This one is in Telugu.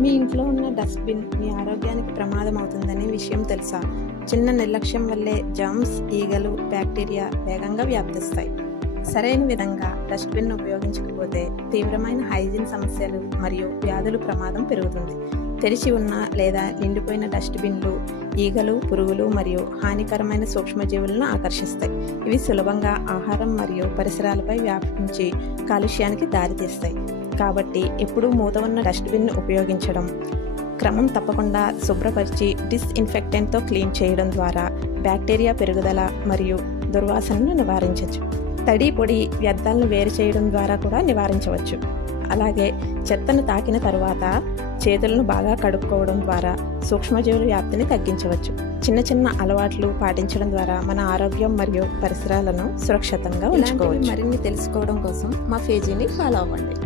మీ ఇంట్లో ఉన్న డస్ట్బిన్ మీ ఆరోగ్యానికి ప్రమాదం అవుతుందనే విషయం తెలుసా? చిన్న నిర్లక్ష్యం వల్లే జర్మ్స్, ఈగలు, బ్యాక్టీరియా వేగంగా వ్యాపిస్తాయి. సరైన విధంగా డస్ట్బిన్ ఉపయోగించకపోతే తీవ్రమైన హైజీన్ సమస్యలు మరియు వ్యాధుల ప్రమాదం పెరుగుతుంది. తెరిచి ఉన్న లేదా నిండిపోయిన డస్ట్బిన్లు ఈగలు, పురుగులు మరియు హానికరమైన సూక్ష్మజీవులను ఆకర్షిస్తాయి. ఇవి సులభంగా ఆహారం మరియు పరిసరాలపై వ్యాపించి కాలుష్యానికి దారితీస్తాయి. కాబట్టి ఎప్పుడూ మూత ఉన్న డస్ట్బిన్ను ఉపయోగించడం, క్రమం తప్పకుండా శుభ్రపరిచి డిస్ఇన్ఫెక్టెంట్తో క్లీన్ చేయడం ద్వారా బ్యాక్టీరియా పెరుగుదల మరియు దుర్వాసనను నివారించవచ్చు. తడి, పొడి వ్యర్థాలను వేరు చేయడం ద్వారా కూడా నివారించవచ్చు. అలాగే చెత్తను తాకిన తర్వాత చేతులను బాగా కడుక్కోవడం ద్వారా సూక్ష్మజీవుల వ్యాప్తిని తగ్గించవచ్చు. చిన్న చిన్న అలవాట్లు పాటించడం ద్వారా మన ఆరోగ్యం మరియు పరిసరాలను సురక్షితంగా ఉంచుకోవచ్చు. మరిన్ని తెలుసుకోవడం కోసం మా పేజీని ఫాలో అవ్వండి.